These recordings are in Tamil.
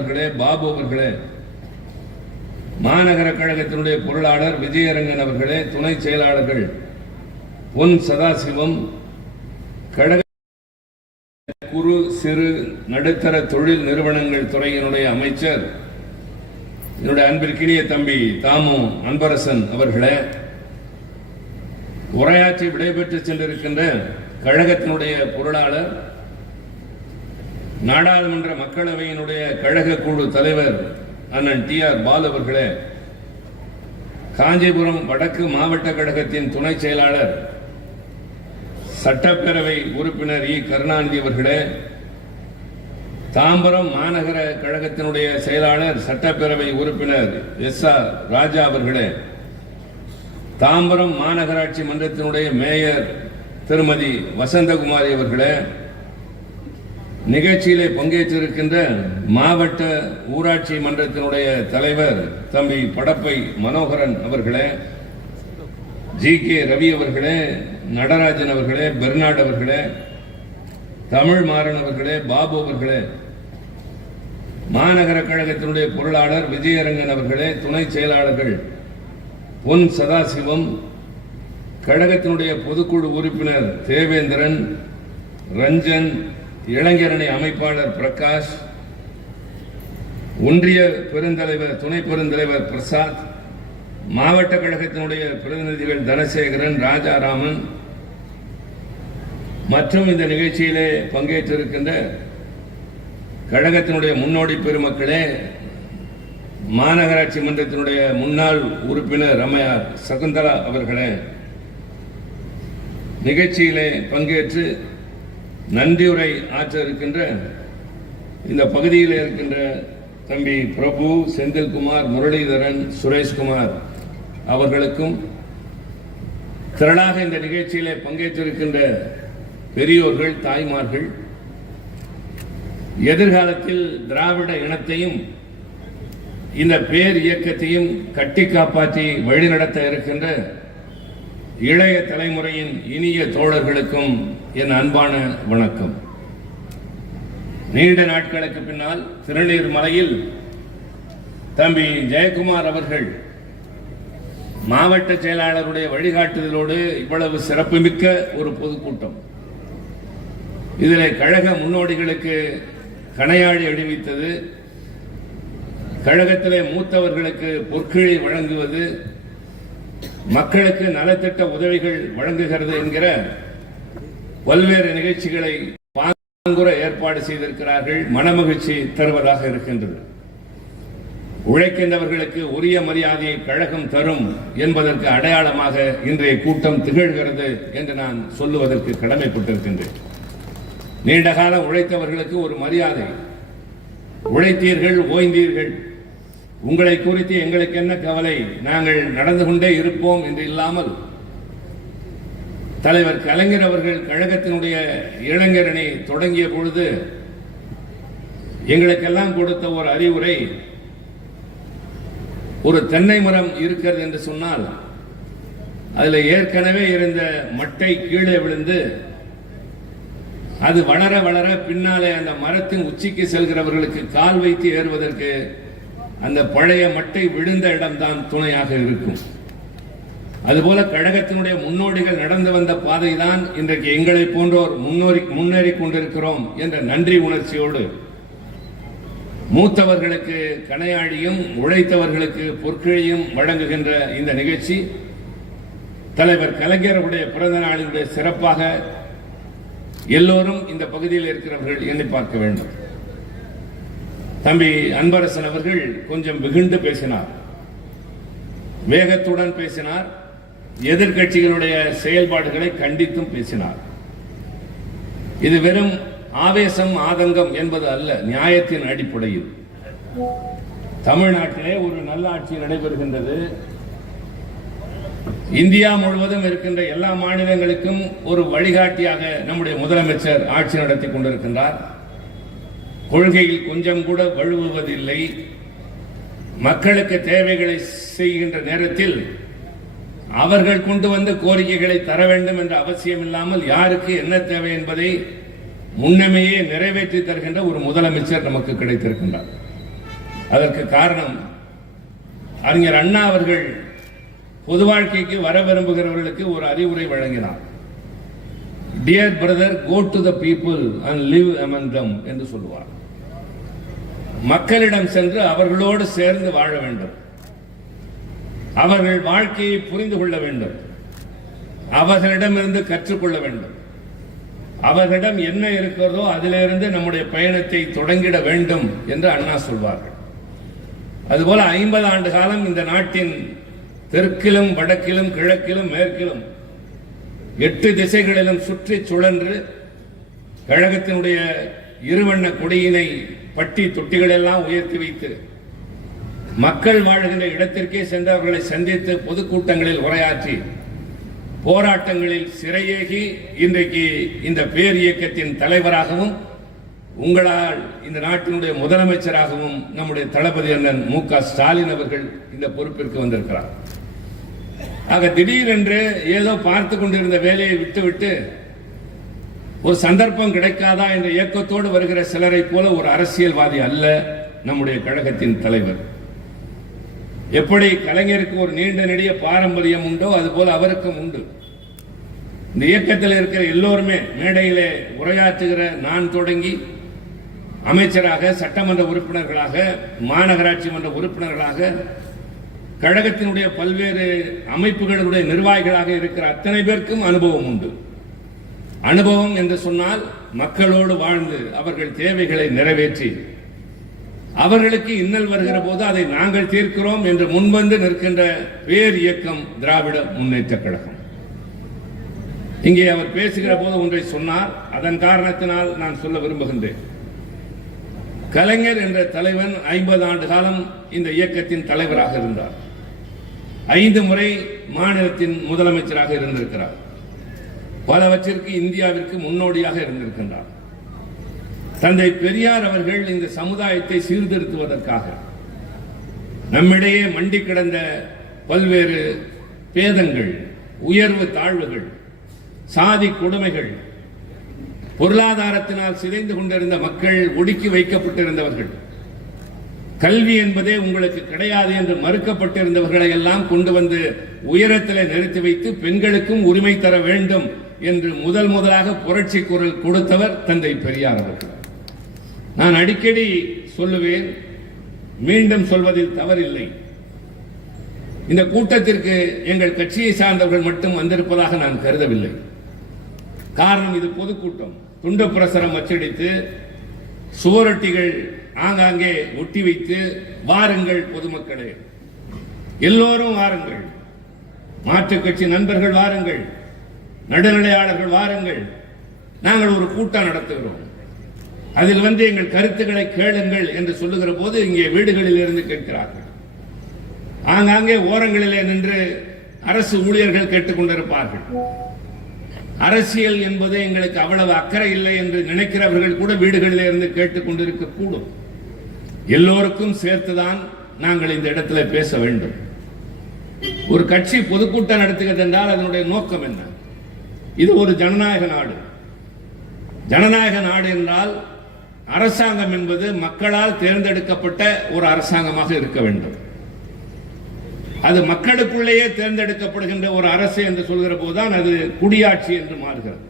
அவர்களே பாபு அவர்களே மாநகர கழகத்தினுடைய பொருளாளர் விஜயரங்கன் அவர்களே துணை செயலாளர்கள் பொன் சதாசிவம் கழக குறு சிறு நடுத்தர தொழில் நிறுவனங்கள் துறையினுடைய அமைச்சர் என்னுடைய அன்பிற்கினிய தம்பி தாமு அன்பரசன் அவர்களே உரையாற்றி விடைபெற்று சென்றிருக்கின்ற கழகத்தினுடைய பொருளாளர் நாடாளுமன்ற மக்களவையினுடைய கழக குழு தலைவர் அண்ணன் டி ஆர் பால் அவர்களே காஞ்சிபுரம் வடக்கு மாவட்ட கழகத்தின் துணை செயலாளர் சட்டப்பேரவை உறுப்பினர் இ. கருணாநிதி அவர்களே தாம்பரம் மாநகர கழகத்தினுடைய செயலாளர் சட்டப்பேரவை உறுப்பினர் எஸ். ஆர். ராஜா அவர்களே தாம்பரம் மாநகராட்சி மன்றத்தினுடைய மேயர் திருமதி வசந்தகுமாரி அவர்களே நிகழ்ச்சியிலே பங்கேற்றிருக்கின்ற மாவட்ட ஊராட்சி மன்றத்தினுடைய தலைவர் தம்பி படப்பை மனோகரன் அவர்களே ஜி கே ரவி அவர்களே நடராஜன் அவர்களே பெர்னாட் அவர்களே தமிழ் மாறன் அவர்களே பாபு அவர்களே மாநகர கழகத்தினுடைய பொருளாளர் விஜயரங்கன் அவர்களே துணை செயலாளர்கள் பொன் சதாசிவம் கழகத்தினுடைய பொதுக்குழு உறுப்பினர் தேவேந்திரன் ரஞ்சன் இளைஞரணி அமைப்பாளர் பிரகாஷ் ஒன்றிய பெருந்தலைவர் துணை பெருந்தலைவர் பிரசாத் மாவட்ட கழகத்தினுடைய பிரதிநிதிகள் தனசேகரன் ராஜாராமன் மற்றும் இந்த நிகழ்ச்சியிலே பங்கேற்றிருக்கின்ற கழகத்தினுடைய முன்னோடி பெருமக்களே மாநகராட்சி மன்றத்தினுடைய முன்னாள் உறுப்பினர் ரமயார் சகுந்தலா அவர்களே நிகழ்ச்சியிலே பங்கேற்று நன்றியுரை ஆற்ற இருக்கின்ற இந்த பகுதியில் இருக்கின்ற தம்பி பிரபு செந்தில்குமார் முரளிதரன் சுரேஷ்குமார் அவர்களுக்கும் திரளாக இந்த நிகழ்ச்சியிலே பங்கேற்றிருக்கின்ற பெரியோர்கள் தாய்மார்கள் எதிர்காலத்தில் திராவிட இனத்தையும் இந்த பேர் இயக்கத்தையும் கட்டி காப்பாற்றி வழிநடத்த இருக்கின்ற இளைய தலைமுறையின் இனிய தோழர்களுக்கும் என் அன்பான வணக்கம். நீண்ட நாட்களுக்கு பின்னால் திருநீர் மலையில் தம்பி ஜெயக்குமார் அவர்கள் மாவட்ட செயலாளருடைய வழிகாட்டுதலோடு இவ்வளவு சிறப்புமிக்க ஒரு பொதுக்கூட்டம். இதில் கழக முன்னோடிகளுக்கு கணையாழி அணிவித்தது கழகத்திலே மூத்தவர்களுக்கு பொற்கிழி வழங்குவது மக்களுக்கு நலத்திட்ட உதவிகள் வழங்குகிறது என்கிற பல்வேறு நிகழ்ச்சிகளை பாங்குற ஏற்பாடு செய்திருக்கிறார்கள். மனமகிழ்ச்சி தருவதாக இருக்கின்றது. உழைக்கின்றவர்களுக்கு உரிய மரியாதையை கழகம் தரும் என்பதற்கு அடையாளமாக இன்றைய கூட்டம் திகழ்கிறது என்று நான் சொல்லுவதற்கு கடமைப்பட்டிருக்கின்றேன். நீண்ட காலம் உழைத்தவர்களுக்கு ஒரு மரியாதை. உழைத்தீர்கள் ஓய்ந்தீர்கள். உங்களை குறித்து எங்களுக்கு என்ன கவலை? நாங்கள் நடந்து கொண்டே இருப்போம் என்று இல்லாமல் தலைவர் கலைஞர் அவர்கள் கழகத்தினுடைய இளைஞரணி தொடங்கிய பொழுது எங்களுக்கெல்லாம் கொடுத்த ஒரு அறிவுரை ஒரு தென்னை மரம் இருக்கிறது என்று சொன்னால் அதில் ஏற்கனவே இருந்த மட்டை கீழே விழுந்து அது வளர வளர பின்னாலே அந்த மரத்தின் உச்சிக்கு செல்கிறவர்களுக்கு கால் வைத்து ஏறுவதற்கு அந்த பழைய மட்டை விழுந்த இடம்தான் துணையாக இருக்கும். அதுபோல கழகத்தினுடைய முன்னோடிகள் நடந்து வந்த பாதைதான் இன்றைக்கு எங்களை போன்றோர் முன்னோரி முன்னேறி கொண்டிருக்கிறோம் என்ற நன்றி உணர்ச்சியோடு மூத்தவர்களுக்கு கணையாழியும் உழைத்தவர்களுக்கு பொற்கிழியும் வழங்குகின்ற இந்த நிகழ்ச்சி. தலைவர் கலைஞருடைய பிறந்த நாளினுடைய சிறப்பாக எல்லோரும் இந்த பகுதியில் இருக்கிறவர்கள் எண்ணி பார்க்க வேண்டும். தம்பி அன்பரசன் அவர்கள் கொஞ்சம் வெகுண்டு பேசினார். வேகத்துடன் பேசினார். எதிர்க்கட்சிகளுடைய செயல்பாடுகளை கண்டித்தும் பேசினார். இது வெறும் ஆவேசம் ஆதங்கம் என்பது அல்ல நியாயத்தின் அடிப்படையில். தமிழ்நாட்டிலே ஒரு நல்ல ஆட்சி நடைபெறுகின்றது. இந்தியா முழுவதும் இருக்கின்ற எல்லா மாநிலங்களுக்கும் ஒரு வழிகாட்டியாக நம்முடைய முதலமைச்சர் ஆட்சி நடத்தி கொண்டிருக்கின்றார். கொள்கையில் கொஞ்சம் கூட வழுவுவதில்லை. மக்களுக்கு தேவைகளை செய்கின்ற நேரத்தில் அவர்கள் கொண்டு வந்த கோரிக்கைகளை தர வேண்டும் என்ற அவசியம் இல்லாமல் யாருக்கு என்ன தேவை என்பதை முன்னமையே நிறைவேற்றி தருகின்ற ஒரு முதலமைச்சர் நமக்கு கிடைத்திருக்கின்றார். அதற்கு காரணம் அறிஞர் அண்ணா அவர்கள் பொது வாழ்க்கைக்கு வர விரும்புகிறவர்களுக்கு ஒரு அறிவுரை வழங்கினார். Dear brother go to the people and live among என்று சொல்லுவார். மக்களிடம் சென்று அவர்களோடு சேர்ந்து வாழ வேண்டும். அவர்கள் வாழ்க்கையை புரிந்து கொள்ள வேண்டும். அவர்களிடமிருந்து கற்றுக்கொள்ள வேண்டும். அவர்களிடம் என்ன இருக்கிறதோ அதிலிருந்து நம்முடைய பயணத்தை தொடங்கிட வேண்டும் என்று அண்ணா சொல்வார்கள். அதுபோல ஐம்பது ஆண்டு காலம் இந்த நாட்டின் தெற்கிலும் வடக்கிலும் கிழக்கிலும் மேற்கிலும் எட்டு திசைகளிலும் சுற்றி சுழன்று கழகத்தினுடைய இருவண்ண கொடியினை பட்டி தொட்டிகளெல்லாம் உயர்த்தி வைத்து மக்கள் வாழ்கின்ற இடத்திற்கே சென்று அவர்களை சந்தித்து பொதுக்கூட்டங்களில் உரையாற்றி போராட்டங்களில் சிறையேகி இன்றைக்கு இந்த பேர் இயக்கத்தின் தலைவராகவும் உங்களால் இந்த நாட்டினுடைய முதலமைச்சராகவும் நம்முடைய தளபதி அண்ணன் மு க ஸ்டாலின் அவர்கள் இந்த பொறுப்பிற்கு வந்திருக்கிறார். ஆக திடீரென்று ஏதோ பார்த்து கொண்டிருந்த வேலையை விட்டுவிட்டு ஒரு சந்தர்ப்பம் கிடைக்காதா என்ற இயக்கத்தோடு வருகிற சிலரை போல ஒரு அரசியல்வாதி அல்ல நம்முடைய கழகத்தின் தலைவர். எப்படி கலைஞருக்கு ஒரு நீண்ட நெடிய பாரம்பரியம் உண்டோ அதுபோல அவருக்கும் உண்டு. இந்த இயக்கத்தில் இருக்கிற எல்லோருமே மேடையிலே உரையாற்றுகிற நான் தொடங்கி அமைச்சராக சட்டமன்ற உறுப்பினர்களாக மாநகராட்சி மன்ற உறுப்பினர்களாக கழகத்தினுடைய பல்வேறு அமைப்புகளுடைய நிர்வாகிகளாக இருக்கிற அத்தனை பேருக்கும் அனுபவம் உண்டு. அனுபவம் என்று சொன்னால் மக்களோடு வாழ்ந்து அவர்கள் தேவைகளை நிறைவேற்றி அவர்களுக்கு இன்னல் வருகிற போது அதை நாங்கள் தீர்க்கிறோம் என்று முன்வந்து நிற்கின்ற பேர் இயக்கம் திராவிட முன்னேற்ற கழகம். இங்கே அவர் பேசுகிற போது ஒன்றை சொன்னார். அதன் காரணத்தினால் நான் சொல்ல விரும்புகின்றேன். கலைஞர் என்ற தலைவன் ஐம்பது ஆண்டு காலம் இந்த இயக்கத்தின் தலைவராக இருந்தார். ஐந்து முறை மாநிலத்தின் முதலமைச்சராக இருந்திருக்கிறார். பலவற்றிற்கு இந்தியாவிற்கு முன்னோடியாக இருந்திருக்கின்றார். தந்தை பெரியார் அவர்கள் இந்த சமுதாயத்தை சீர்திருத்துவதற்காக நம்மிடையே மண்டி கிடந்த பல்வேறு பேதங்கள் உயர்வு தாழ்வுகள் சாதி கொடுமைகள் பொருளாதாரத்தினால் சிதைந்து கொண்டிருந்த மக்கள் ஒடுக்கி வைக்கப்பட்டிருந்தவர்கள். கல்வி என்பதே உங்களுக்கு கிடையாது என்று மறுக்கப்பட்டிருந்தவர்களை எல்லாம் கொண்டு வந்து உயரத்தில் நிறுத்தி வைத்து பெண்களுக்கும் உரிமை தர வேண்டும் என்று முதல் முதலாக புரட்சி குரல் கொடுத்தவர் தந்தை பெரியார் அவர்கள். நான் அடிக்கடி சொல்லுவேன் மீண்டும் சொல்வதில் தவறில்லை. இந்த கூட்டத்திற்கு எங்கள் கட்சியை சார்ந்தவர்கள் மட்டும் வந்திருப்பதாக நான் கருதவில்லை. காரணம் இது பொதுக்கூட்டம். துண்டு அச்சடித்து சுவரொட்டிகள் ஆங்காங்கே ஒட்டி வைத்து வாருங்கள் பொதுமக்களே. எல்லோரும் வாருங்கள். மாற்றுக் கட்சி நண்பர்கள் வாருங்கள். நடுநிலையாளர்கள் வாருங்கள். நாங்கள் ஒரு கூட்டம் நடத்துகிறோம். அதில் வந்து எங்கள் கருத்துக்களை கேளுங்கள் என்று சொல்லுகிற போது இங்கே வீடுகளில் இருந்து கேட்கிறார்கள். ஆங்காங்கே ஓரங்களிலே நின்று அரசு ஊழியர்கள் கேட்டுக்கொண்டிருப்பார்கள். அரசியல் என்பது எங்களுக்கு அவ்வளவு அக்கறை இல்லை என்று நினைக்கிறவர்கள் கூட வீடுகளில் இருந்து கேட்டுக்கொண்டிருக்க கூடும் எல்லோருக்கும் சேர்த்துதான் நாங்கள் இந்த இடத்துல பேச வேண்டும். ஒரு கட்சி பொதுக்கூட்டம் நடத்துகிறது என்றால் அதனுடைய நோக்கம் என்ன? இது ஒரு ஜனநாயக நாடு. ஜனநாயக நாடு என்றால் அரசாங்கம் என்பது மக்களால் தேர்ந்தெடுக்கப்பட்ட ஒரு அரசாங்கமாக இருக்க வேண்டும். அது மக்களுக்குள்ளேயே தேர்ந்தெடுக்கப்படுகின்ற ஒரு அரசு என்று சொல்கிற போதுதான் அது குடியாட்சி என்று மாறுகிறது.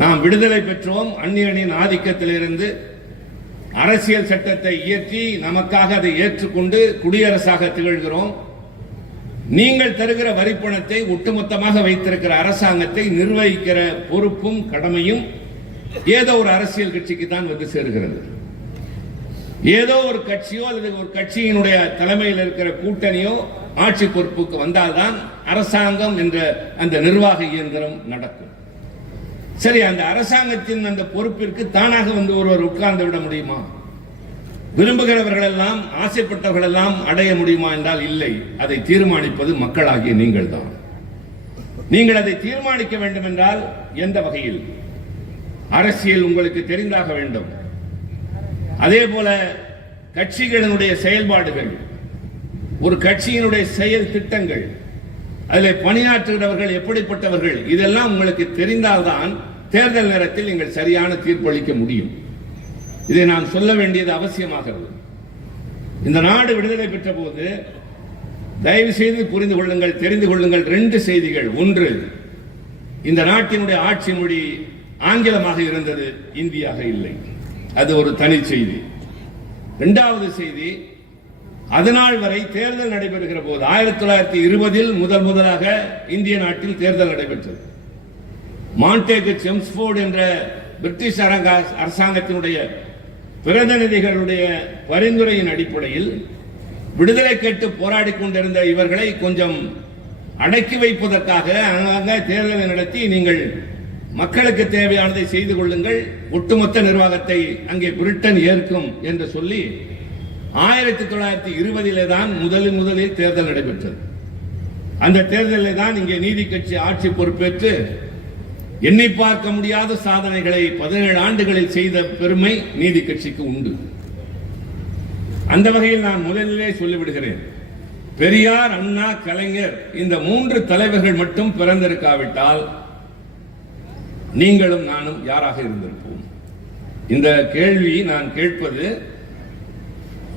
நாம் விடுதலை பெற்றோம் அந்நியனின் ஆதிக்கத்திலிருந்து அரசியல் சட்டத்தை இயற்றி நமக்காக அதை ஏற்றுக்கொண்டு குடியரசாக திகழ்கிறோம். நீங்கள் தருகிற வரிப்பணத்தை ஒட்டுமொத்தமாக வைத்திருக்கிற அரசாங்கத்தை நிர்வகிக்கிற பொறுப்பும் கடமையும் ஏதோ ஒரு அரசியல் கட்சிக்கு தான் வந்து சேருகிறது. ஏதோ ஒரு கட்சியோ அல்லது ஒரு கட்சியினுடைய தலைமையில் இருக்கிற கூட்டணியோ ஆட்சி பொறுப்புக்கு வந்தால்தான் அரசாங்கம் என்ற அந்த நிர்வாக இயந்திரம் நடக்கும். சரி அந்த அரசாங்கத்தின் அந்த பொறுப்பிற்கு தானாக வந்து ஒருவர் உட்கார்ந்து விட முடியுமா? விரும்புகிறவர்கள் எல்லாம் ஆசைப்பட்டவர்கள் எல்லாம் அடைய முடியுமா என்றால் இல்லை. அதை தீர்மானிப்பது மக்களாகிய நீங்கள் தான் நீங்கள் அதை தீர்மானிக்க வேண்டும் என்றால் எந்த வகையில்? அரசியல் உங்களுக்கு தெரிந்தாக வேண்டும். அதே போல கட்சிகளினுடைய செயல்பாடுகள் ஒரு கட்சியினுடைய செயல் திட்டங்கள் அதில் பணியாற்றுகிறவர்கள் எப்படிப்பட்டவர்கள் இதெல்லாம் உங்களுக்கு தெரிந்தால்தான் தேர்தல் நேரத்தில் நீங்கள் சரியான தீர்ப்பளிக்க முடியும். இதை நான் சொல்ல வேண்டியது அவசியமாகிறது இந்த நாடு விடுதலை பெற்ற போது தயவு செய்து புரிந்து கொள்ளுங்கள் தெரிந்து கொள்ளுங்கள். ரெண்டு செய்திகள். ஒன்று இந்த நாட்டினுடைய ஆட்சி மொழி ஆங்கிலமாக இருந்தது இந்தியாக இல்லை. அது ஒரு தனி செய்தி. இரண்டாவது செய்தி அதனால் வரை தேர்தல் நடைபெறுகிற போது ஆயிரத்தி தொள்ளாயிரத்தி இருபதில் முதல் முதலாக இந்திய நாட்டில் தேர்தல் நடைபெற்றது. மாண்டேகு செம்ஸ்போர்டு என்ற பிரிட்டிஷ் அரங்க அரசாங்கத்தினுடைய பிரதிநிதிகளுடைய பரிந்துரையின் அடிப்படையில் விடுதலை கேட்டு போராடி கொண்டிருந்த இவர்களை கொஞ்சம் அடக்கி வைப்பதற்காக அங்கங்க தேர்தலை நடத்தி நீங்கள் மக்களுக்கு தேவையானதை செய்து கொள்ளுங்கள். ஒட்டுமொத்த நிர்வாகத்தை அங்கே பிரிட்டன் ஏற்கும் என்று சொல்லி ஆயிரத்தி தொள்ளாயிரத்தி இருபதிலே தான் முதலில் முதலில் தேர்தல் நடைபெற்றது. அந்த தேர்தலில் தான் இங்கே நீதி கட்சி ஆட்சி பொறுப்பேற்று எண்ணி பார்க்க முடியாத சாதனைகளை பதினேழு ஆண்டுகளில் செய்த பெருமை நீதி கட்சிக்கு உண்டு. அந்த வகையில் நான் முதலிலே சொல்லிவிடுகிறேன். பெரியார் அண்ணா கலைஞர் இந்த மூன்று தலைவர்கள் மட்டும் பிறந்திருக்காவிட்டால் நீங்களும் நானும் யாராக இருந்திருப்போம்? இந்த கேள்வி நான் கேட்பது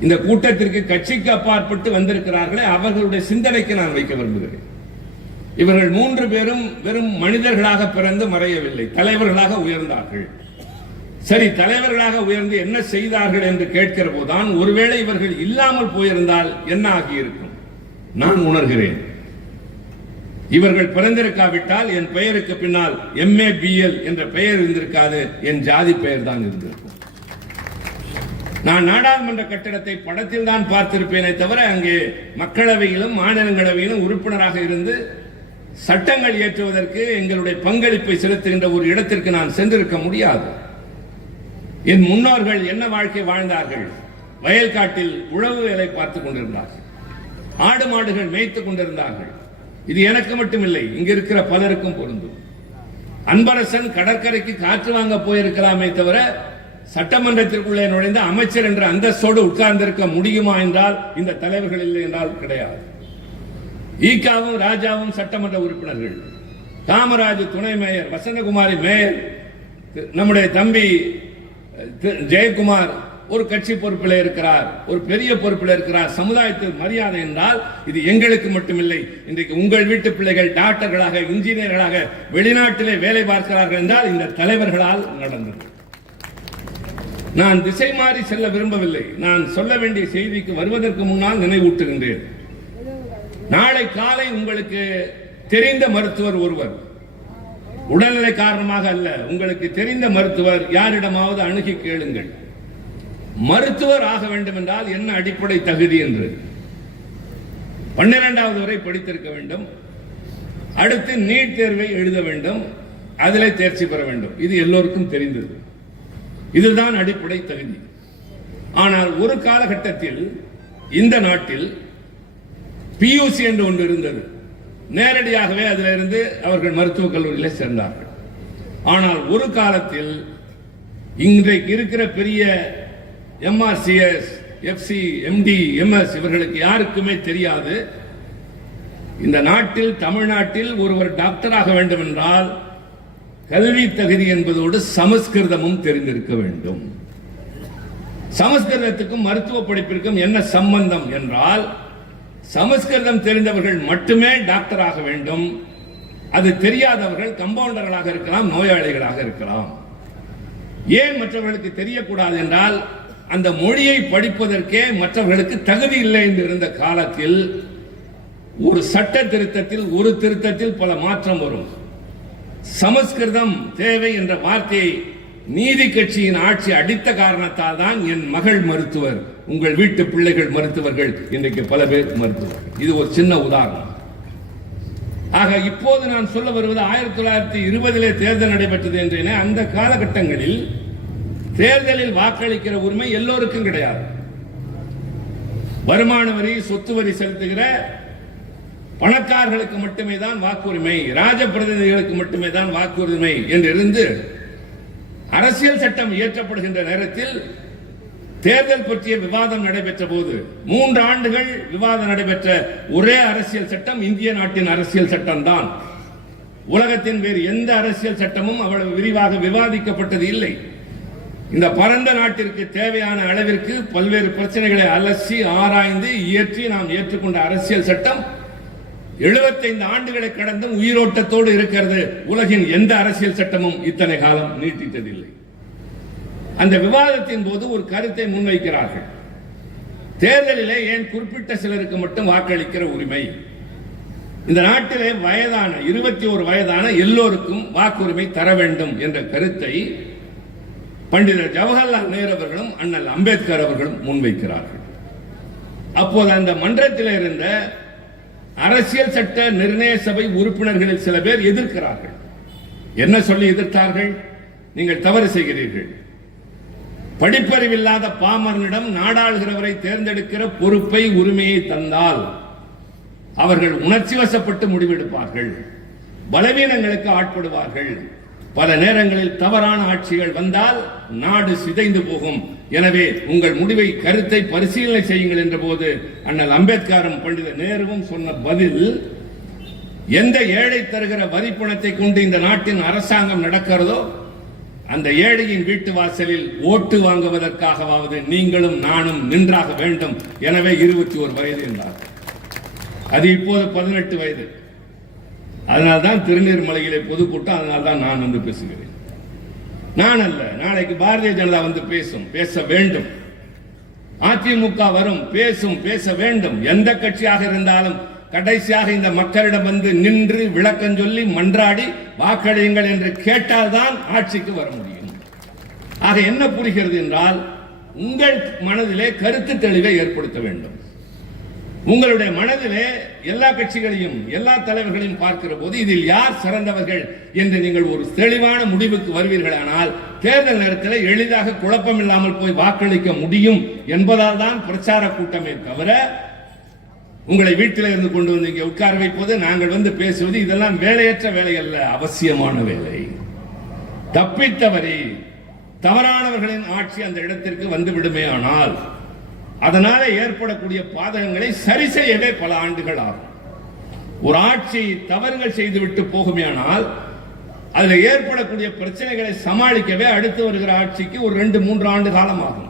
இந்த கூட்டத்திற்கு கட்சிக்கு அப்பாற்பட்டு வந்திருக்கிறார்களே அவர்களுடைய சிந்தனைக்கு நான் வைக்க விரும்புகிறேன். இவர்கள் மூன்று பேரும் வெறும் மனிதர்களாக பிறந்து மறையவில்லை தலைவர்களாக உயர்ந்தார்கள். சரி தலைவர்களாக உயர்ந்து என்ன செய்தார்கள் என்று கேட்கிற போதுதான் ஒருவேளை இவர்கள் இல்லாமல் போயிருந்தால் என்ன ஆகியிருக்கும்? நான் உணர்கிறேன். இவர்கள் பிறந்திருக்காவிட்டால் என் பெயருக்கு பின்னால் எம்ஏ பிஎல் என்ற பெயர் இருந்திருக்காது. என் ஜாதி பெயர் தான் இருந்திருக்கும். நான் நாடாளுமன்ற கட்டிடத்தை படத்தில் தான் பார்த்திருப்பேனே தவிர அங்கே மக்களவையிலும் மாநிலங்களவையிலும் உறுப்பினராக இருந்து சட்டங்கள் இயற்றுவதற்கு எங்களுடைய பங்களிப்பை செலுத்துகின்ற ஒரு இடத்திற்கு நான் சென்றிருக்க முடியாது. என் முன்னோர்கள் என்ன வாழ்க்கை வாழ்ந்தார்கள்? வயல்காட்டில் உழவு வேலை பார்த்துக் கொண்டிருந்தார்கள். ஆடு மாடுகள் மேய்த்துக் கொண்டிருந்தார்கள். இது எனக்கு மட்டுமில்லை இங்க இருக்கிற பலருக்கும் பொருந்தும். அன்பரசன் கடற்கரைக்கு காற்று வாங்க போயிருக்கலாமே தவிர சட்டமன்றத்திற்குள்ளே நுழைந்த அமைச்சர் என்ற அந்தஸ்தோடு உட்கார்ந்திருக்க முடியுமா என்றால் இந்த தலைவர்கள் இல்லை என்றால் கிடையாது. ஈகாவும் ராஜாவும் சட்டமன்ற உறுப்பினர்கள். காமராஜ் துணை மேயர் வசந்தகுமாரி மேயர் நம்முடைய தம்பி திரு ஜெயக்குமார் ஒரு கட்சி பொறுப்பில் இருக்கிறார் ஒரு பெரிய பொறுப்பில் இருக்கிறார் சமுதாயத்தில் மரியாதை என்றால் இது எங்களுக்கு மட்டுமில்லை. இன்றைக்கு உங்கள் வீட்டு பிள்ளைகள் டாக்டர்களாக இன்ஜினியர்களாக வெளிநாட்டிலே வேலை பார்க்கிறார்கள் என்றால் இந்த தலைவர்களால் நடந்தது. நான் திசை மாறி செல்ல விரும்பவில்லை. நான் சொல்ல வேண்டிய செய்திக்கு வருவதற்கு முன்னால் நினைவூட்டுகின்றேன். நாளை காலை உங்களுக்கு தெரிந்த மருத்துவர் ஒருவர். உடல்நிலை காரணமாக அல்ல உங்களுக்கு தெரிந்த மருத்துவர் யாரிடமாவது அணுகி கேளுங்கள். மருத்துவர் ஆக வேண்டும் என்றால் என்ன அடிப்படை தகுதி என்று? பன்னிரெண்டாவது வரை படித்திருக்க வேண்டும். அடுத்து நீட் தேர்வை எழுத வேண்டும். அதிலே தேர்ச்சி பெற வேண்டும். இது எல்லோருக்கும் தெரிந்தது. இதுதான் அடிப்படை தகுதி. ஆனால் ஒரு காலகட்டத்தில் இந்த நாட்டில் பியூசி என்று ஒன்று இருந்தது. நேரடியாகவே அதிலிருந்து அவர்கள் மருத்துவக் கல்லூரியில் சேர்ந்தார்கள். ஆனால் ஒரு காலத்தில் இன்றைக்கு இருக்கிற பெரிய எம்ஆர்சிஎஸ் எஃப்சி எம்டி எம்எஸ் இவர்களுக்கு யாருக்குமே தெரியாது. இந்த நாட்டில் தமிழ்நாட்டில் ஒருவர் டாக்டராக வேண்டும் என்றால் கல்வி தகுதி என்பதோடு சமஸ்கிருதமும் தெரிந்திருக்க வேண்டும். சமஸ்கிருதத்துக்கும் மருத்துவ படிப்பிற்கும் என்ன சம்பந்தம் என்றால் சமஸ்கிருதம் தெரிந்தவர்கள் மட்டுமே டாக்டர் ஆக வேண்டும். அது தெரியாதவர்கள் கம்பவுண்டர்களாக இருக்கலாம் நோயாளிகளாக இருக்கலாம். ஏன் மற்றவர்களுக்கு தெரியக்கூடாது என்றால் அந்த மொழியை படிப்பதற்கே மற்றவர்களுக்கு தகுதி இல்லை என்று இருந்த காலத்தில் ஒரு சட்ட திருத்தத்தில் ஒரு திருத்தத்தில் பல மாற்றம் வரும். சமஸ்கிருதம் தேவை என்ற வார்த்தையை நீதி கட்சியின் ஆட்சி அடித்த காரணத்தால் தான் என் மகள் மருத்துவர் உங்கள் வீட்டு பிள்ளைகள் மருத்துவர்கள் இன்றைக்கு பல பேர் மருத்துவர்கள். இது ஒரு சின்ன உதாரணம். ஆக இப்போது நான் சொல்ல வருவது ஆயிரத்தி தொள்ளாயிரத்தி இருபதிலே தேர்தல் நடைபெற்றது என்றேனே அந்த காலகட்டங்களில் தேர்தலில் வாக்களிக்கிற உரிமை எல்லோருக்கும் கிடையாது. வருமான வரி சொத்து வரி செலுத்துகிற பணக்காரர்களுக்கு மட்டுமே தான் வாக்குரிமை ராஜ பிரதிநிதிகளுக்கு மட்டுமே தான் வாக்குரிமை என்று இருந்து அரசியல் சட்டம் இயற்றப்படுகின்ற நேரத்தில் தேர்தல் பற்றிய விவாதம் நடைபெற்ற போது மூன்று ஆண்டுகள் விவாதம் நடைபெற்ற ஒரே அரசியல் சட்டம் இந்திய நாட்டின் அரசியல் சட்டம் தான். உலகத்தின் வேறு எந்த அரசியல் சட்டமும் அவ்வளவு விரிவாக விவாதிக்கப்பட்டது இல்லை. இந்த பரந்த நாட்டிற்கு தேவையான அளவிற்கு பல்வேறு பிரச்சனைகளை அலசி ஆராய்ந்து இயற்றி நாம் ஏற்றுக்கொண்ட அரசியல் சட்டம் 75 ஆண்டுகளை கடந்தும் உயிரோட்டத்தோடு இருக்கிறது. உலகின் எந்த அரசியல் சட்டமும் இத்தனை காலம் நீட்டித்ததில்லை. அந்த விவாதத்தின் போது ஒரு கருத்தை முன்வைக்கிறார்கள். தேர்தலிலே ஏன் குறிப்பிட்ட சிலருக்கு மட்டும் வாக்களிக்கிற உரிமை? இந்த நாட்டிலே வயதான இருபத்தி ஒரு வயதான எல்லோருக்கும் வாக்குரிமை தர வேண்டும் என்ற கருத்தை பண்டிதர் ஜவஹர்லால் நேரு அவர்களும் அண்ணல் அம்பேத்கர் அவர்களும் முன்வைக்கிறார்கள். அப்போது அந்த மன்றத்தில் இருந்த அரசியல் சட்ட நிர்ணய சபை உறுப்பினர்களில் சில பேர் எதிர்க்கிறார்கள். என்ன சொல்லி எதிர்த்தார்கள்? நீங்கள் தவறு செய்கிறீர்கள். படிப்பறிவில்லாத பாமரனிடம் நாடாளுகிறவரை தேர்ந்தெடுக்கிற பொறுப்பை உரிமையை தந்தால் அவர்கள் உணர்ச்சி வசப்பட்டு முடிவெடுப்பார்கள். பலவீனங்களுக்கு ஆட்படுவார்கள். பல நேரங்களில் தவறான ஆட்சிகள் வந்தால் நாடு சிதைந்து போகும். எனவே உங்கள் முடிவை கருத்தை பரிசீலனை செய்யுங்கள் என்ற போது அண்ணல் அம்பேத்கரும் பண்டித நேருவும் சொன்ன பதில் எந்த ஏழை தருகிற வரி பணத்தை கொண்டு இந்த நாட்டின் அரசாங்கம் நடக்கிறதோ அந்த ஏழையின் வீட்டு வாசலில் ஓட்டு வாங்குவதற்காகவாவது நீங்களும் நானும் நின்றாக வேண்டும். எனவே இருபத்தி ஒரு வயது என்றார். அது இப்போது பதினெட்டு வயது. அதனால்தான் திருநீர்மலையிலே பொதுக்கூட்டம் அதனால்தான் நான் வந்து பேசுகிறேன். நான் அல்ல நாளைக்கு பாரதிய ஜனதா வந்து பேசும் பேச வேண்டும். அதிமுக வரும் பேசும் பேச வேண்டும். எந்த கட்சியாக இருந்தாலும் கடைசியாக இந்த மக்களிடம் வந்து நின்று விளக்கம் சொல்லி மன்றாடி வாக்களியுங்கள் என்று கேட்டால்தான் ஆட்சிக்கு வர முடியும். ஆக என்ன புரிகிறது என்றால் உங்கள் மனதிலே கருத்து தெளிவை ஏற்படுத்த வேண்டும். உங்களுடைய மனதிலே எல்லா கட்சிகளையும் எல்லா தலைவர்களையும் பார்க்கிற போது இதில் யார் சிறந்தவர்கள் என்று நீங்கள் ஒரு தெளிவான முடிவுக்கு வருவீர்களானால் தேர்தல் நேரத்தில் எளிதாக குழப்பம் இல்லாமல் போய் வாக்களிக்க முடியும் என்பதால் தான் பிரச்சார கூட்டமே தவிர உங்களை வீட்டில் இருந்து கொண்டு வந்து இங்கே உட்கார வைப்பது நாங்கள் வந்து பேசுவது இதெல்லாம் வேலையற்ற வேலை அல்ல அவசியமான வேலை. தப்பித்தவரை தவறானவர்களின் ஆட்சி அந்த இடத்திற்கு வந்து விடுமே ஆனால் அதனால ஏற்படக்கூடிய பாதகங்களை சரி செய்யவே பல ஆண்டுகள் ஆகும். ஒரு ஆட்சி தவறுகள் செய்துவிட்டு போகுமேயானால் அதில் ஏற்படக்கூடிய பிரச்சனைகளை சமாளிக்கவே அடுத்து வருகிற ஆட்சிக்கு ஒரு ரெண்டு மூன்று ஆண்டு காலம் ஆகும்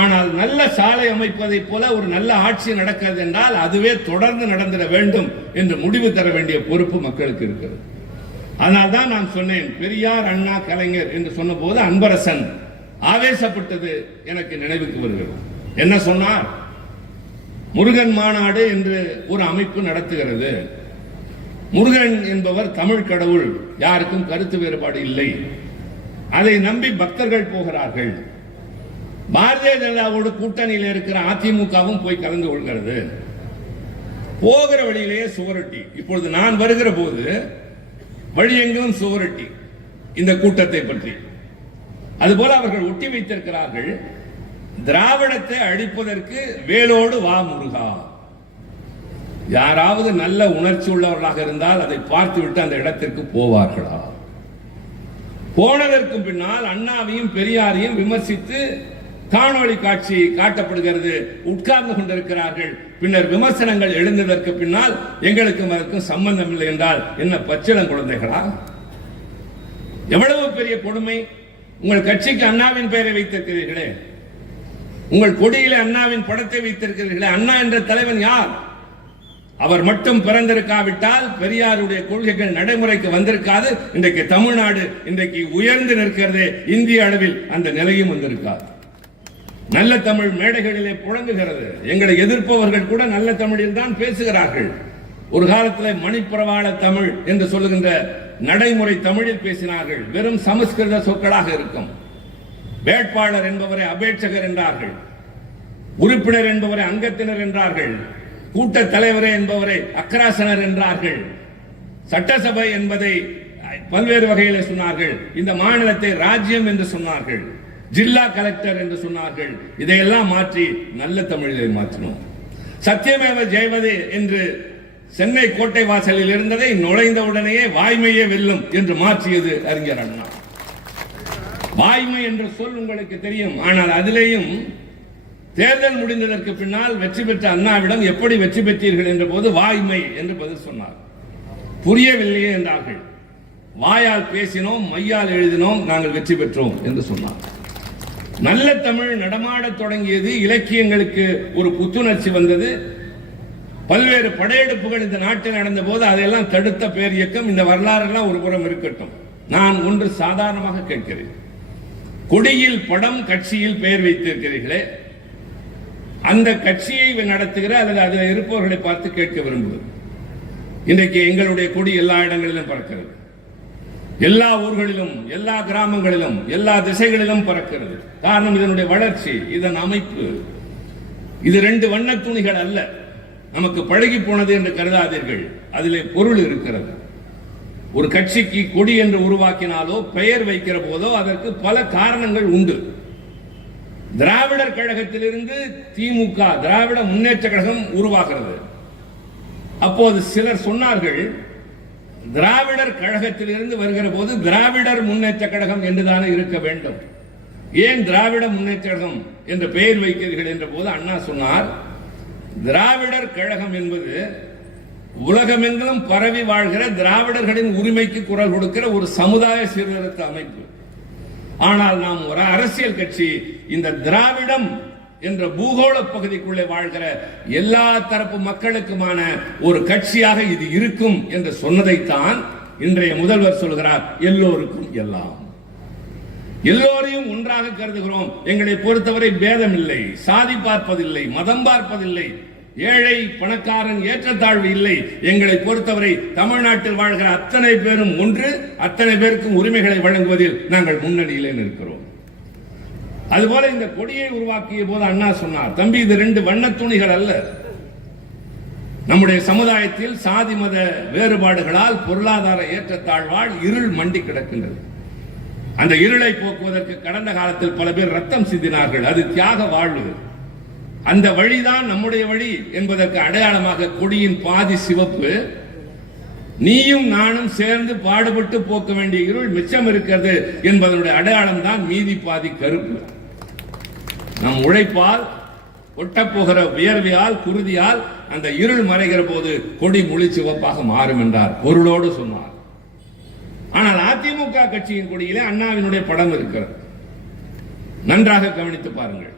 ஆனால் நல்ல சாலை அமைப்பதை போல ஒரு நல்ல ஆட்சி நடக்கிறது என்றால் அதுவே தொடர்ந்து நடந்திட வேண்டும் என்று முடிவு தர வேண்டிய பொறுப்பு மக்களுக்கு இருக்கிறது. அதனால் தான் நான் சொன்னேன் பெரியார் அண்ணா கலைஞர் என்று சொன்னபோது அன்பரசன் ஆவேசப்பட்டது எனக்கு நினைவுக்கு வருகிறது. என்ன சொன்னார் முருகன் மாநாடு என்று ஒரு அமைப்பு நடத்துகிறது. முருகன் என்பவர் தமிழ் கடவுள். யாருக்கும் கருத்து வேறுபாடு இல்லை. அதை நம்பி பக்தர்கள் போகிறார்கள். பாரதிய ஜனதாவோட கூட்டணியில் இருக்கிற அதிமுகவும் போய் கலந்து கொள்கிறது. போகிற வழியிலேயே சுவரொட்டி. இப்பொழுது நான் வருகிற போது வழியெங்கும் சுவரொட்டி. இந்த கூட்டத்தை பற்றி. அதுபோல அவர்கள் ஒட்டி வைத்திருக்கிறார்கள். திராவிடத்தை அழிப்பதற்கு வேலோடு வா முருகா. யாராவது நல்ல உணர்ச்சி உள்ளவர்களாக இருந்தால் அதை பார்த்துவிட்டு அந்த இடத்திற்கு போவார்களா? போனதற்கு பின்னால் அண்ணாவையும் பெரியாரையும் விமர்சித்து காணொளி காட்சி காட்டப்படுகிறது. உட்கார்ந்து கொண்டிருக்கிறார்கள். பின்னர் விமர்சனங்கள் எழுந்ததற்கு பின்னால் எங்களுக்கும் அதற்கும் சம்பந்தம் இல்லை என்றால் என்ன பச்சிளம் குழந்தைகளா? எவ்வளவு பெரிய கொடுமை. உங்கள் கட்சிக்கு அண்ணாவின் பெயரை வைத்திருக்கிறீர்களே. உங்கள் கொடியிலே அண்ணாவின் படத்தை வைத்திருக்கிறீர்களே அண்ணா என்ற தலைவன் யார்? அவர் மட்டும் பிறந்திருக்காவிட்டால் பெரியாருடைய கொள்கைகள் நடைமுறைக்கு வந்திருக்காது. இன்றைக்கு தமிழ்நாடு இன்றைக்கு உயர்ந்து நிற்கிறது இந்திய அளவில் அந்த நிலையும் வந்திருக்காது. நல்ல தமிழ் மேடைகளிலே புழங்குகிறது. எங்களை எதிர்ப்பவர்கள் கூட நல்ல தமிழில் தான் பேசுகிறார்கள். ஒரு காலத்தில் மணிப்பிரவாள தமிழ் என்று சொல்லுகின்ற நடைமுறை தமிழில் பேசினார்கள். வெறும் சமஸ்கிருத சொற்களாக இருக்கும். வேட்பாளர் என்பவரை அபேட்சகர் என்றார்கள் உறுப்பினர் என்பவரை அங்கத்தினர் என்றார்கள் கூட்ட தலைவரே என்பவரை அக்கராசனர் என்றார்கள். சட்டசபை என்பதை பல்வேறு வகையில் சொன்னார்கள். இந்த மாநிலத்தை ராஜ்யம் என்று சொன்னார்கள். ஜில்லா கலெக்டர் என்று சொன்னார்கள். இதையெல்லாம் மாற்றி நல்ல தமிழிலே மாற்றினோம். சத்தியமேவ ஜெயவதே என்று சென்னை கோட்டை வாசலில் இருந்ததை நுழைந்த உடனேயே வாய்மையே வெல்லும் என்று மாற்றியது அறிஞர் அண்ணா. வாய்மை என்ற சொல் உங்களுக்கு தெரியும். ஆனால் அதிலேயும் தேர்தல் முடிந்ததற்கு பின்னால் வெற்றி பெற்ற அண்ணாவிடம் எப்படி வெற்றி பெற்றீர்கள் என்ற போது வாய்மை என்று பதில் சொன்னார். புரியவில்லையே என்றார்கள். வாயால் பேசினோம் மையால் எழுதினோம் நாங்கள் வெற்றி பெற்றோம் என்று சொன்னார். நல்ல தமிழ் நடமாடத் தொடங்கியது. இலக்கியங்களுக்கு ஒரு புத்துணர்ச்சி வந்தது. பல்வேறு படையெடுப்புகள் இந்த நாட்டில் நடந்த போது அதையெல்லாம் தடுத்த பேர் இயக்கம் இந்த வரலாறுலாம் ஒரு புறம் இருக்கட்டும். நான் ஒன்று சாதாரணமாக கேட்கிறேன். கொடியில் படம் கட்சியில் பெயர் வைத்திருக்கிறீர்களே. அந்த கட்சியை நடத்துகிற அல்லது அதில் இருப்பவர்களை பார்த்து கேட்க விரும்புகிறோம். இன்றைக்கு எங்களுடைய கொடி எல்லா இடங்களிலும் பறக்கிறது. எல்லா ஊர்களிலும் எல்லா கிராமங்களிலும் எல்லா திசைகளிலும் பறக்கிறது. காரணம் இதனுடைய வளர்ச்சி இதன் அமைப்பு. இது ரெண்டு வண்ண துணிகள் அல்ல. நமக்கு பழகி போனது என்று கருதாதீர்கள். அதிலே பொருள் இருக்கிறது. ஒரு கட்சிக்கு கொடி என்று உருவாக்கினாலோ பெயர் வைக்கிற போதோ அதற்கு பல காரணங்கள் உண்டு. திராவிடர் கழகத்திலிருந்து திமுக திராவிட முன்னேற்ற கழகம் உருவாகிறது. அப்போது சிலர் சொன்னார்கள் திராவிடர் கழகத்திலிருந்து வருகிற போது திராவிடர் முன்னேற்ற கழகம் என்றுதானே இருக்க வேண்டும். ஏன் திராவிட முன்னேற்ற கழகம் என்ற பெயர் வைக்கிறீர்கள் என்ற போது அண்ணா சொன்னார் திராவிடர் கழகம் என்பது உலகமெங்கிலும் பரவி வாழ்கிற திராவிடர்களின் உரிமைக்கு குரல் கொடுக்கிற ஒரு சமுதாய சீர்திருத்த அமைப்பு. ஆனால் நாம் ஒரு அரசியல் கட்சி இந்த திராவிடம் என்ற பூகோள பகுதிக்குள்ளே வாழ்கிற எல்லா தரப்பு மக்களுக்குமான ஒரு கட்சியாக இது இருக்கும் என்று சொன்னதைத்தான் இன்றைய முதல்வர் சொல்கிறார் எல்லோருக்கும் எல்லாம். எல்லோரையும் ஒன்றாக கருதுகிறோம். எங்களை பொறுத்தவரை பேதம் இல்லை சாதி பார்ப்பதில்லை மதம் பார்ப்பதில்லை. ஏழை பணக்காரன் ஏற்றத்தாழ்வு இல்லை. எங்களை பொறுத்தவரை தமிழ்நாட்டில் வாழ்கிற அத்தனை பேரும் ஒன்று அத்தனை பேருக்கும் உரிமைகளை வழங்குவதில் நாங்கள் முன்னணியிலே நிற்கிறோம். அதுபோல இந்த கொடியை உருவாக்கிய போது அண்ணா சொன்னார் தம்பி இது ரெண்டு வண்ண துணிகள் அல்ல. நம்முடைய சமுதாயத்தில் சாதி மத வேறுபாடுகளால் பொருளாதார ஏற்றத்தாழ்வால் இருள் மண்டி கிடக்கின்றது. அந்த இருளை போக்குவதற்கு கடந்த காலத்தில் பல பேர் ரத்தம் சிந்தினார்கள். அது தியாக வாழ்வு. அந்த வழிதான் நம்முடைய வழி என்பதற்கு அடையாளமாக கொடியின் பாதி சிவப்பு. நீயும் நானும் சேர்ந்து பாடுபட்டு போக்க வேண்டிய இருள் மிச்சம் இருக்கிறது என்பதனுடைய அடையாளம் தான் மீதி பாதி கருப்பு. நம் உழைப்பால் ஒட்டப்போகிற வியர்வையால் குருதியால் அந்த இருள் மறைகிற போது கொடி முழு சிவப்பாக மாறும் என்றார். பொருளோடு சொன்னார். ஆனால் அதிமுக கட்சியின் கொடியிலே அண்ணாவினுடைய படம் இருக்கிறது. நன்றாக கவனித்து பாருங்கள்.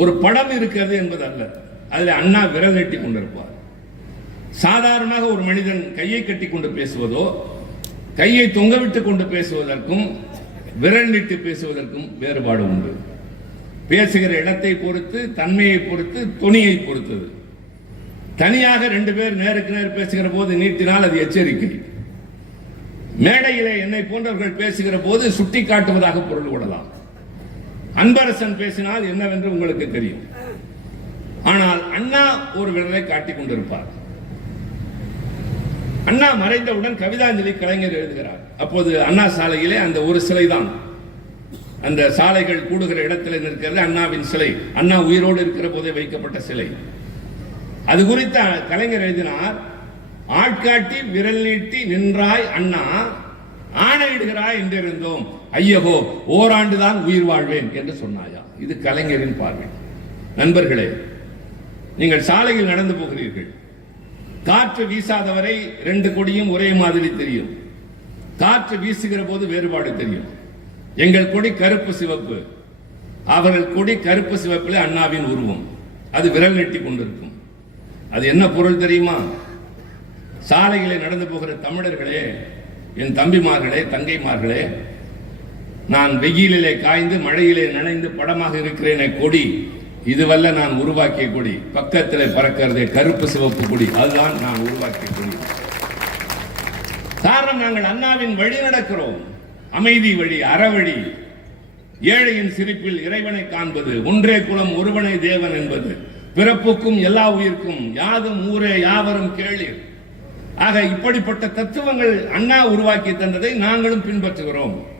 ஒரு படம் இருக்கிறது என்பது அல்ல அதில் அண்ணா விரல் நீட்டி கொண்டிருப்பார். சாதாரணமாக ஒரு மனிதன் கையை கட்டி கொண்டு பேசுவதோ கையை தொங்கவிட்டு கொண்டு பேசுவதற்கும் விரல் நீட்டி பேசுவதற்கும் வேறுபாடு உண்டு. பேசுகிற இடத்தை பொறுத்து தன்மையை பொறுத்து துணியை பொறுத்தது. தனியாக ரெண்டு பேர் நேருக்கு நேர் பேசுகிற போது நீட்டினால் அது எச்சரிக்கை. மேடையிலே என்னை போன்றவர்கள் பேசுகிற போது சுட்டி காட்டுவதாக பொருள் கொள்ளலாம். அன்பரசன் பேசினால் என்னவென்று உங்களுக்கு தெரியும். ஆனால் அண்ணா ஒரு விரலை காட்டிக் கொண்டிருப்பார். அண்ணா மறைந்தவுடன் கவிதாஞ்சலி கலைஞர் எழுதுகிறார். அப்போது அண்ணா சாலையிலே அந்த ஒரு சிலை தான் அந்த சாலைகள் கூடுகிற இடத்துல நிற்கிறது அண்ணாவின் சிலை. அண்ணா உயிரோடு இருக்கிற போதே வைக்கப்பட்ட சிலை. அது குறித்த கலைஞர் எழுதினார் ஆட்காட்டி விரல் நீட்டி நின்றாய் அண்ணா ஆணையிடுகிறாய் என்றிருந்தோம். ஐயகோ ஓராண்டுதான் உயிர் வாழ்வேன் என்று சொன்னாயா? இது கலைஞரின் பார்வை. நண்பர்களே நீங்கள் சாலையில் நடந்து போகிறீர்கள். காற்று வீசாதவரை ரெண்டு கொடியும் ஒரே மாதிரி தெரியும். காற்று வீசுகிற போது வேறுபாடு தெரியும். எங்கள் கொடி கருப்பு சிவப்பு. அவர்கள் கொடி கருப்பு சிவப்பில் அண்ணாவின் உருவம். அது விரல் நெட்டி கொண்டிருக்கும். அது என்ன பொருள் தெரியுமா? சாலைகளை நடந்து போகிற தமிழர்களே என் தம்பிமார்களே தங்கைமார்களே நான் வெயிலிலே காய்ந்து மழையிலே நனைந்து படமாக இருக்கிறேனே கொடி. இதுவல்ல நான் உருவாக்கிய கொடி. பக்கத்திலே பறக்கிறதே கருப்பு சிவப்பு கொடி. அதுதான் நான் உருவாக்கிய கொடி. காரணம் நாங்கள் அண்ணாவின் வழி நடக்கிறோம். அமைதி வழி அறவழி. ஏழையின் சிரிப்பில் இறைவனை காண்பது ஒன்றே குலம் ஒருவனை தேவன் என்பது. பிறப்புக்கும் எல்லா உயிர்க்கும் யாதும் ஊரே யாவரும் கேளீர். ஆக இப்படிப்பட்ட தத்துவங்கள் அண்ணா உருவாக்கி தந்ததை நாங்களும் பின்பற்றுகிறோம்.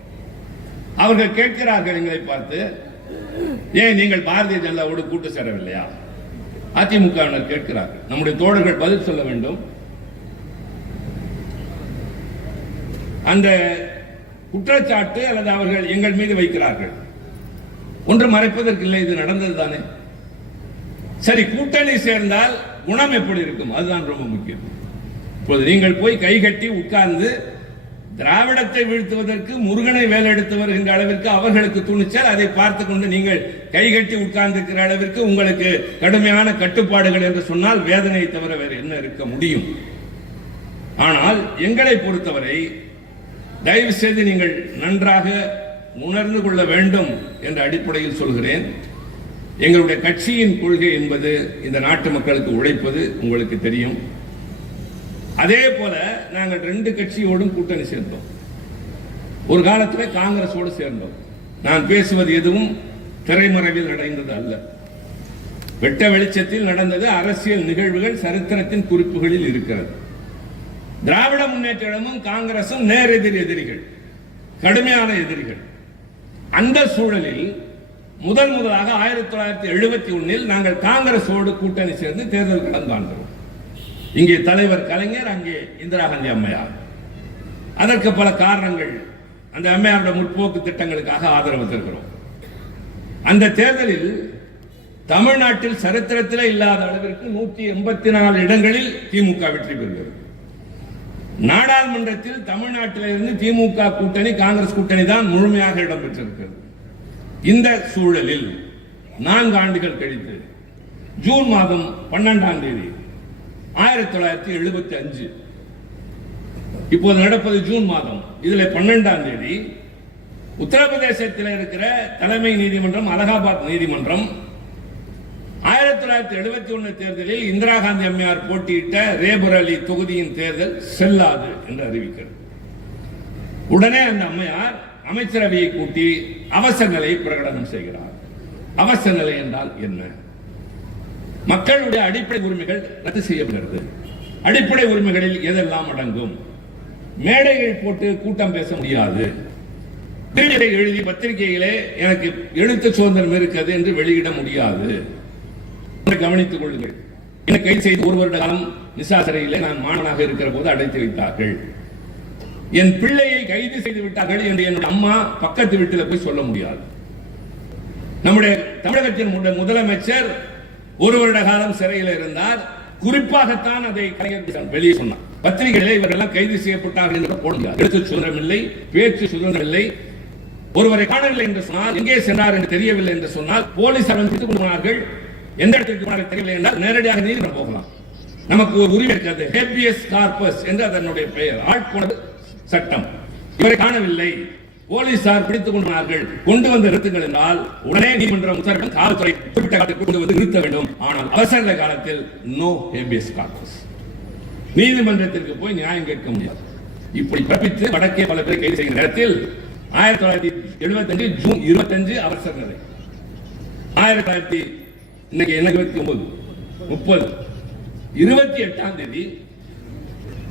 அவர்கள் கேட்கிறார்கள் எங்களை பார்த்து ஏன் நீங்கள் பாரதிய ஜனதாவோடு கூட்டு சேரவில்லையா? அதிமுகவினர் கேட்கிறார்கள். நம்முடைய தோழர்கள் பதில் சொல்ல வேண்டும். அந்த குற்றச்சாட்டு அல்லது அவர்கள் எங்கள் மீது வைக்கிறார்கள். ஒன்று மறைப்பதற்கு இல்லை இது நடந்தது தானே? சரி கூட்டணி சேர்ந்தால் குணம் எப்படி இருக்கும்? அதுதான் ரொம்ப முக்கியம். இப்போது நீங்கள் போய் கை கட்டி உட்கார்ந்து திராவிடத்தை வீழ்த்துவதற்கு முருகனை வேலெடுத்து வருகின்ற அளவிற்கு அவர்களுக்கு துணிச்சல் அதை பார்த்து கொண்டு நீங்கள் கைகட்டி உட்கார்ந்திருக்கிற அளவிற்கு உங்களுக்கு கடுமையான கட்டுப்பாடுகள் என்று சொன்னால் வேதனை தவிர வேறு என்ன இருக்க முடியும்? ஆனால் எங்களை பொறுத்தவரை தயவு செய்து நீங்கள் நன்றாக உணர்ந்து கொள்ள வேண்டும் என்ற அடிப்படையில் சொல்கிறேன். எங்களுடைய கட்சியின் கொள்கை என்பது இந்த நாட்டு மக்களுக்கு உழைப்பது உங்களுக்கு தெரியும். அதே போல நாங்கள் ரெண்டு கட்சியோடும் கூட்டணி சேர்ந்தோம். ஒரு காலத்தில் காங்கிரஸோடு சேர்ந்தோம். நான் பேசுவது எதுவும் திரைமறைவில் நடந்தது அல்ல. வெட்ட வெளிச்சத்தில் நடந்தது அரசியல் நிகழ்வுகள் சரித்திரத்தின் குறிப்புகளில் இருக்கிறது. திராவிட முன்னேற்றமும் காங்கிரசும் நேரெதிர் எதிரிகள் கடுமையான எதிரிகள். அந்த சூழலில் முதன் முதலாக ஆயிரத்தி தொள்ளாயிரத்தி எழுபத்தி ஒன்னில் நாங்கள் காங்கிரஸோடு கூட்டணி சேர்ந்து தேர்தல் கலந்தாண்டோம் இங்கே தலைவர் கலைஞர் அங்கே இந்திரா காந்தி அம்மையார். அதற்கு பல காரணங்கள் அந்த அம்மையாருடைய முற்போக்கு திட்டங்களுக்காக ஆதரவு தருகிறோம். அந்த தேர்தலில் தமிழ்நாட்டில் சரித்திரத்திலே இல்லாத அளவிற்கு நூற்றி எண்பத்தி நாலு இடங்களில் திமுக வெற்றி பெறுகிறது. நாடாளுமன்றத்தில் தமிழ்நாட்டில் இருந்து திமுக கூட்டணி காங்கிரஸ் கூட்டணி தான் முழுமையாக இடம்பெற்றிருக்கிறது. இந்த சூழலில் நான்கு ஆண்டுகள் கழித்து ஜூன் மாதம் பன்னெண்டாம் தேதி ஆயிரத்தி தொள்ளாயிரத்தி எழுபத்தி அஞ்சு. இப்போது நடப்பது ஜூன் மாதம். இதுல பன்னெண்டாம் தேதி உத்தரப்பிரதேசத்தில் இருக்கிற தலைமை நீதிமன்றம் அலகாபாத் நீதிமன்றம் ஆயிரத்தி தொள்ளாயிரத்தி எழுபத்தி ஒன்னு தேர்தலில் இந்திரா காந்தி அம்மையார் போட்டியிட்ட ரேபுரலி தொகுதியின் தேர்தல் செல்லாது என்று அறிவிக்கிறது. உடனே அந்த அம்மையார் அமைச்சரவையை கூட்டி அவசர நிலையை பிரகடனம் செய்கிறார். அவசர நிலை என்றால் என்ன? மக்களுடைய அடிப்படை உரிமைகள் ரத்து செய்யப்படுகிறது. அடிப்படை உரிமைகளில் எதெல்லாம் அடங்கும்? மேடைகள் போட்டு கூட்டம் பேச முடியாது. திருநீரை எழுதி பத்திரிகையிலே எனக்கு எழுத்து சுதந்திரம் இருக்கிறது என்று வெளியிட முடியாது. கவனித்துக் கொள்ளுங்கள். என்னை கைது செய்து ஒரு வருட காலம் நிசா சிறையில் நான் மாணவனாக இருக்கிற போது அடைத்து வைத்தார்கள். என் பிள்ளையை கைது செய்து விட்டார்கள் என்று என்னுடைய அம்மா பக்கத்து வீட்டில் போய் சொல்ல முடியாது. நம்முடைய தமிழகத்தின் முதலமைச்சர் ஒரு வருட காலம் சிறையில் இருந்தார். குறிப்பாகத்தான் அதை கலைஞர் வெளியே சொன்னார். பத்திரிகைகளே இவர்கள் கைது செய்யப்பட்டார்கள் என்று போட எழுத்து சுதந்திரம் இல்லை பேச்சு சுதந்திரம் இல்லை. ஒருவரை காணவில்லை என்று சொன்னால் எங்கே சென்றார் என்று தெரியவில்லை என்று சொன்னால் போலீசார் வந்து பிடித்துக் எந்த இடத்திற்கு போனார்கள் தெரியவில்லை என்றால் நேரடியாக நீதிமன்றம் போகலாம். நமக்கு ஒரு உரிமை இருக்கிறது. ஹேபியஸ் கார்பஸ் என்று அதனுடைய பெயர். ஆட்கொணர்வு சட்டம். இவரை காணவில்லை. போலீசார் பிடித்துக் கொண்டார்கள் கொண்டு வந்த நிறுத்துங்கள் என்றால் உடனே நீதிமன்றம் உத்தரவிடும் காவல்துறை குறிப்பிட்ட காலத்தில் கொண்டு வந்து நிறுத்த வேண்டும். ஆனால் அவசர காலத்தில் நோ ஹேபியஸ் கார்பஸ் நீதிமன்றத்திற்கு போய் நியாயம் கேட்க முடியாது. இப்படி பிறப்பித்து வடக்கே பல பேர் கைது செய்கிற நேரத்தில் ஆயிரத்தி தொள்ளாயிரத்தி எழுபத்தஞ்சு ஜூன் இருபத்தஞ்சு அவசர நிலை. ஆயிரத்தி தொள்ளாயிரத்தி இன்னைக்கு என்ன இருபத்தி ஒன்பது? முப்பது. இருபத்தி எட்டாம் தேதி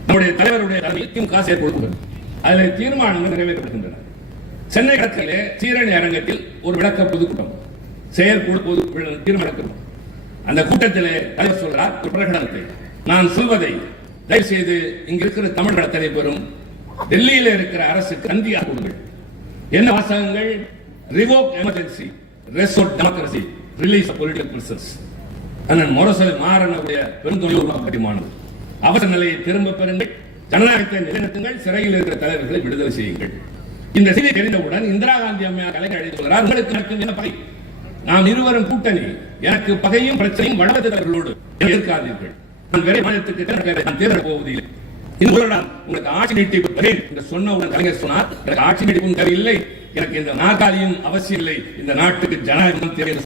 நம்முடைய தலைவருடைய திமுக சேர்க்கொடுக்கிறது அதில் தீர்மானங்கள் நிறைவேற்றப்படுகின்றன. சென்னை கடற்கரையிலே சீரணி அரங்கத்தில் ஒரு விளக்க பொதுக்கூட்டம் செயற்குழு பொது தீர்மானம் அந்த கூட்டத்திலே தலைவர் சொல்றார் ஒரு பிரகடனத்தை. நான் சொல்வதை தயவு செய்து இங்க இருக்கிற தமிழ் அத்தனை டெல்லியில இருக்கிற அரசுக்கு நந்தியாக கொடுங்கள் என்ன வாசகங்கள்? Revoke emergency restore democracy release political prisoners அண்ணன் முரசொலி மாறனுடைய பெருந்தொழில் கட்டிமானது அவசர நிலையை திரும்ப பெறுங்கள். ஜனநாயகத்தை நிலைநிறுத்துங்கள். சிறையில் இருக்கிற தலைவர்களை விடுதலை செய்யுங்கள். இந்த செய்தி தெரிந்தவுடன் இந்திரா காந்தி அம்மையார் கலைஞர் அழைத்து சொல்கிறார் உங்களுக்கு என்ன பகை? நாம் இருவரும் கூட்டணி. எனக்கு பகையும் பிரச்சனையும் வடமத்து எதிர்க்காதீர்கள். நான் வேற மாநிலத்துக்கு நான் தேர்தல் போவதில்லை. இந்த ஒரு உங்களுக்கு ஆட்சி நீட்டிப்பு தரேன் என்று சொன்னவுடன் கலைஞர் சொன்னார். எனக்கு ஆட்சி நீட்டிப்பும் தேவையில்லை எனக்கு இந்த நாற்காலியும் அவசியம் இல்லை. இந்த நாட்டுக்கு ஜனநாயகம் தேவை